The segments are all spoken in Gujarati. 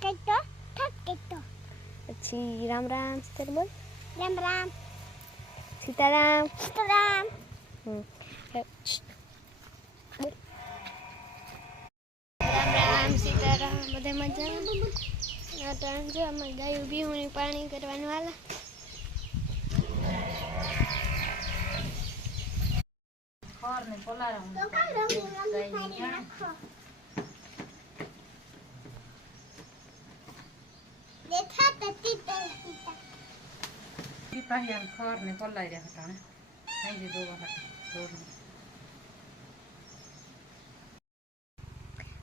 કેતો ઠક કેતો પછી રામ રામ સીતારામ બોલ રામ રામ સીતારામ રામ હમ. હે, શ્શ. બોલ. રામ રામ સીતારામ બધે મજા આ ત્રણ જો અમારે ગાયું બીહું પાણી કરવાનું હાલે તો કામ રંગી રંગી ફાડી નાખો દેખા તતી તતી ઈ પાહી આમ ખર ને પલાઈ રહ્યા હતા ખાઈ દોવા હતા ઢોરને.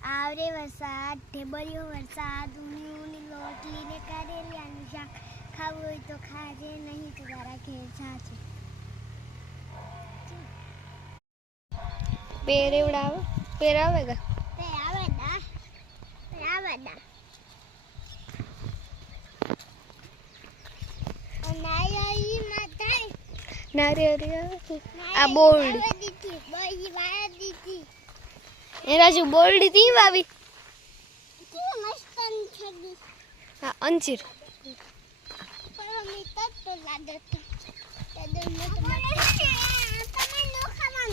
આવરે વરસાદ ઢેબરિયો વરસાદ ઊની ઊની લોટલી ને કારેલિયાનું શાક ખાવું હોય તો ખાજે નહીં તો તારા ઘેર જાજે પેરેવડાવે પેરાવે ગા તે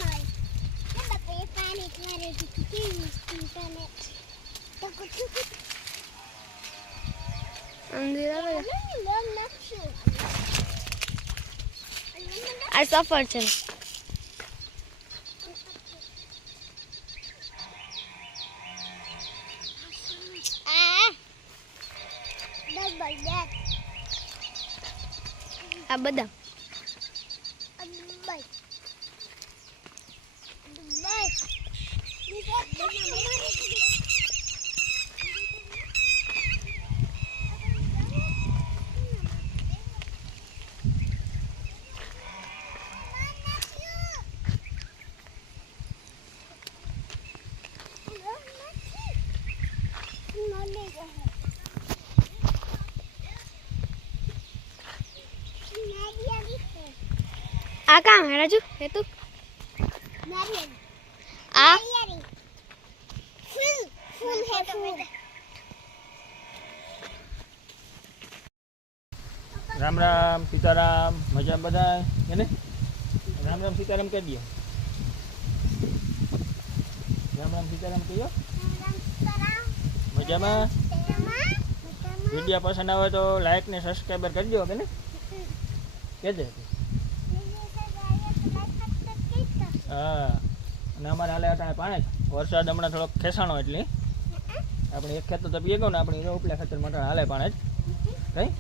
હોય ને બાપા એ પાણી ક્યારે દીધી કેવી મસ્તી તને તો કુછ અંજીર આવે આ સફર છે આ ડબલ આ કામ હે રાજુ? હે તું? રામ રામ સીતારામ મજા બધા એને રામ રામ સીતારામ કહી દે રામ રામ સીતારામ કહ્યો મજામાં? વીડિયો પસંદ આવે તો લાઈક ને સબસ્ક્રાઈબર કરજો કે ને? કહેજે હા. અને અમારે હાલે અટાણે પાણી. વરસાદ હમણાં થોડોક ખેસાણો એટલે. આપણે એક ખેતર તપીએ ગયો ને, આપણે ઉપલા ખેતર માટે હાલે પાણે જ. કઈ?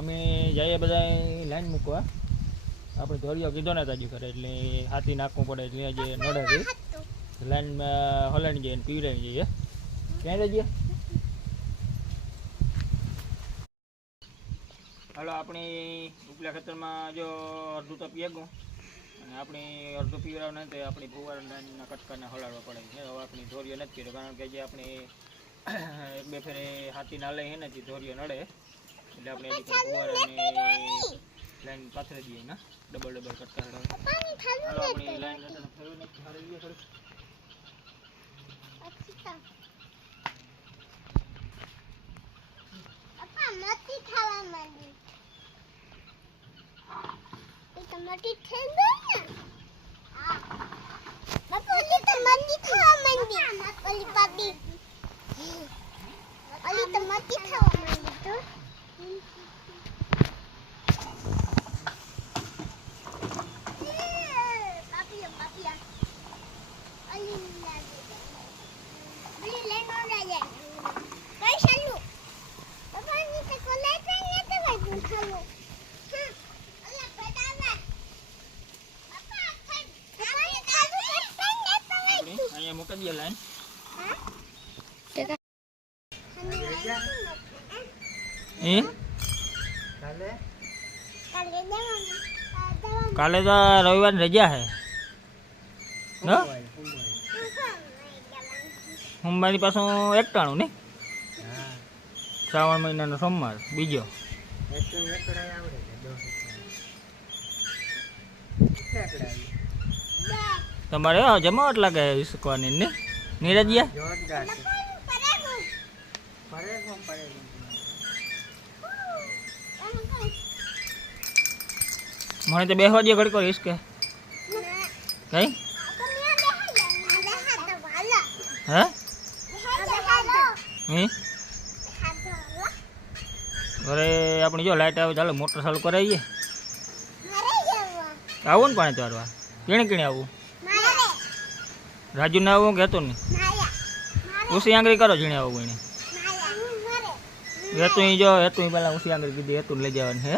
અમે જઈએ બધા લાઈન મૂકવા. આપણે ધોરિયો કીધો ને તાજી કરે એટલે હાથી નાખવું પડે, એટલે જે નડે લાઈનમાં હલાણી જઈએ પીવડાવી જઈએ. ક્યાં જઈએ હાલો, આપણે ઉપલા ખેતરમાં જો અડધું તપીએ પીએ ગયું આપણે અડધું પીવડાવ નથી તો આપણી ફુવારા લાઈનના કટકાને હલાડવા પડે છે. હવે આપણી ધોરીઓ નથી કર્યો કારણ કે જે આપણી એક બે ફેરે હાથી ના લઈએ ને તે ધોરીઓ નડે એટલે આપણે એની ફુવારાને લાઈન પાથરી દઈએ ને ડબલ ડબલ કટકા હલાવે હાલો આપણી લાઈન ફેરવીને હારી લઈએ થોડીક મટી ખાવા માંડી એ તો મટી થઈ ગઈ ને ઓલી તો મટી ખાવા માંડી ઓલી પાપી ઓલી તો મટી ખાવા માંડી પાપિયા પાપિયા ઓલી લાગે ઓલી લેનો લાગે કઈ ચાલુ પપ્પાની તો કોલેજ ને તો બધું ખાવું હા ઓલા પડાવા પપ્પા ખાઈ પપ્પાની ખાવું ને તો આપણે લાઈન એ કાલે તો રવિવારની રજા છે ન સોમવારની પાછું એકટાણું ને શ્રાવણ મહિનાનો સોમવાર બીજો. તમારે જમાવટ લાગે શીખવાની ને? નીરજિયા. મને તો બેસવા દે ઘડી કરીશ કે. કઈ? હે? ઘરે આપણે જો લાઇટ આવે ચાલો મોટર ચાલુ કરાવીએ. આવું. ને પાણી ચારવા કેણે કેણે આવું. રાજુ ને આવું કે હતું ને ઉસી આંગળી કરો જીણે આવું એને હેતું જો હેતું પેલા ઉસી આંગળી કીધી હેતું લઈ જવાનું હે?